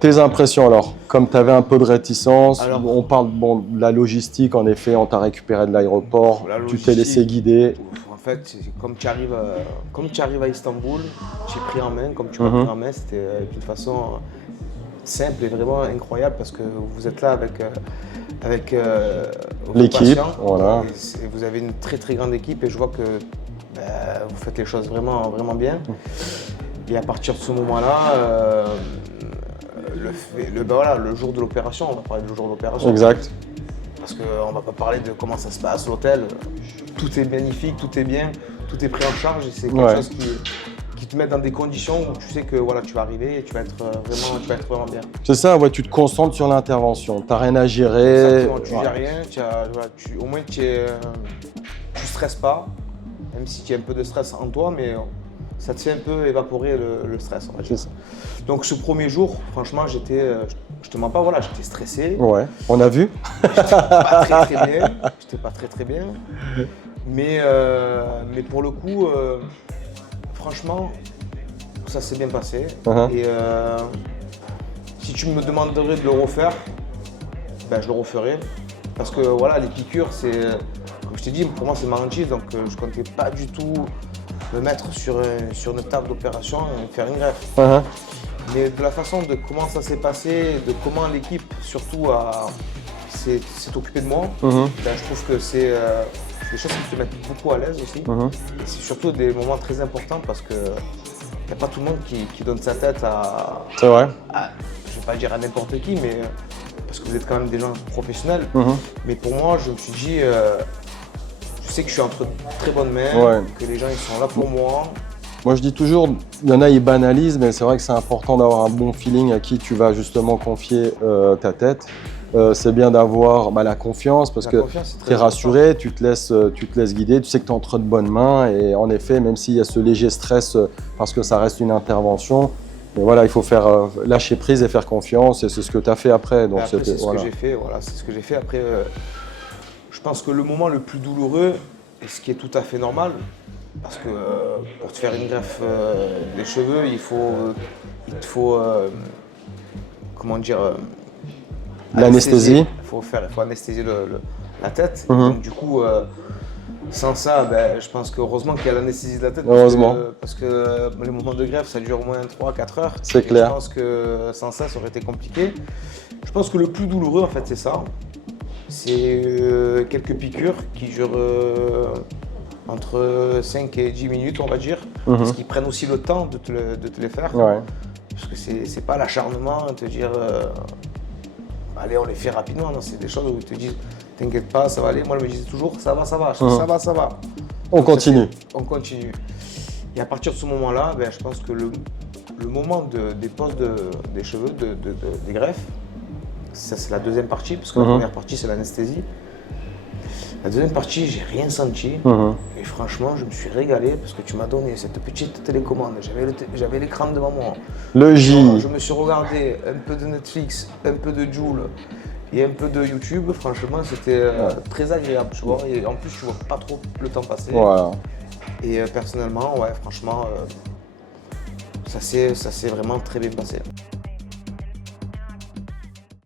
Tes impressions alors, comme tu avais un peu de réticence, Alors, on parle de la logistique, en effet, on t'a récupéré de l'aéroport, la tu t'es laissé logistique, guider. en fait, comme tu arrives à Istanbul, tu es pris en main, comme tu m'as pris Mhm. en main, c'était d'une façon simple et vraiment incroyable parce que vous êtes là avec vos L'équipe, patients. voilà. Et vous avez une très très grande équipe et je vois que vous faites les choses vraiment, vraiment bien. Et à partir de ce moment-là, le jour de l'opération, on va parler du jour de l'opération. Exact. Parce qu'on ne va pas parler de comment ça se passe, l'hôtel. Tout est magnifique, tout est bien, tout est pris en charge et c'est quelque chose qui te met dans des conditions où tu sais que voilà, tu vas arriver et tu vas être vraiment bien. C'est ça, ouais, tu te concentres sur l'intervention, tu n'as rien à gérer. Exactement, tu gères rien, au moins tu stresses pas, même si tu as un peu de stress en toi, mais ça te fait un peu évaporer le stress. On va dire. Donc ce premier jour, franchement, je te mens pas, voilà, j'étais stressé. Ouais, on a vu. J'étais pas très bien. Mais pour le coup, franchement, ça s'est bien passé. Et si tu me demanderais de le refaire, ben, je le referai. Parce que voilà, les piqûres, c'est, comme je t'ai dit, pour moi c'est ma hantise, donc je comptais pas du tout me mettre sur une table d'opération et faire une greffe. Mais de la façon de comment ça s'est passé, de comment l'équipe surtout s'est occupée de moi, ben, je trouve que c'est des choses qui te mettent beaucoup à l'aise aussi. Et c'est surtout des moments très importants parce que il n'y a pas tout le monde qui donne sa tête C'est vrai. je ne vais pas dire à n'importe qui, mais parce que vous êtes quand même des gens professionnels. Mais pour moi, je me suis dit, je sais que je suis entre de très bonnes mains, que les gens ils sont là pour moi. Moi je dis toujours, il y en a ils banalisent, mais c'est vrai que c'est important d'avoir un bon feeling à qui tu vas justement confier ta tête. C'est bien d'avoir la confiance parce que tu es rassuré, tu te laisses guider, tu sais que tu es entre de bonnes mains et en effet, même s'il y a ce léger stress parce que ça reste une intervention, mais voilà, il faut faire lâcher prise et faire confiance et c'est ce que tu as fait après. Donc c'est ce que j'ai fait, voilà, c'est ce que j'ai fait. Après, je pense que le moment le plus douloureux, et ce qui est tout à fait normal, parce que pour te faire une greffe des cheveux, il te faut comment dire, l'anesthésie. Il faut anesthésier la tête. Donc du coup, sans ça, ben, je pense qu'heureusement qu'il y a l'anesthésie de la tête. Parce que les moments de greffe, ça dure au moins 3-4 heures. C'est clair. Je pense que sans ça, ça aurait été compliqué. Je pense que le plus douloureux, en fait, c'est ça. C'est quelques piqûres qui durent entre 5 et 10 minutes, on va dire. Parce qu'ils prennent aussi le temps de te les faire. Parce que c'est pas l'acharnement de te dire allez, on les fait rapidement. Non, c'est des choses où ils te disent t'inquiète pas, ça va aller. Moi, je me disais toujours ça va. Ça va. On continue. On continue. Et à partir de ce moment-là, ben, je pense que le moment des poses des cheveux, des greffes, ça c'est la deuxième partie, parce que la première partie c'est l'anesthésie. La deuxième partie, j'ai rien senti. Et franchement, je me suis régalé parce que tu m'as donné cette petite télécommande. J'avais l'écran devant moi. Le J. Je me suis regardé un peu de Netflix, un peu de Joule et un peu de YouTube. Franchement, c'était très agréable, tu vois. Et en plus, tu vois pas trop le temps passer. Voilà. Et personnellement, ouais, franchement, ça s'est vraiment très bien passé.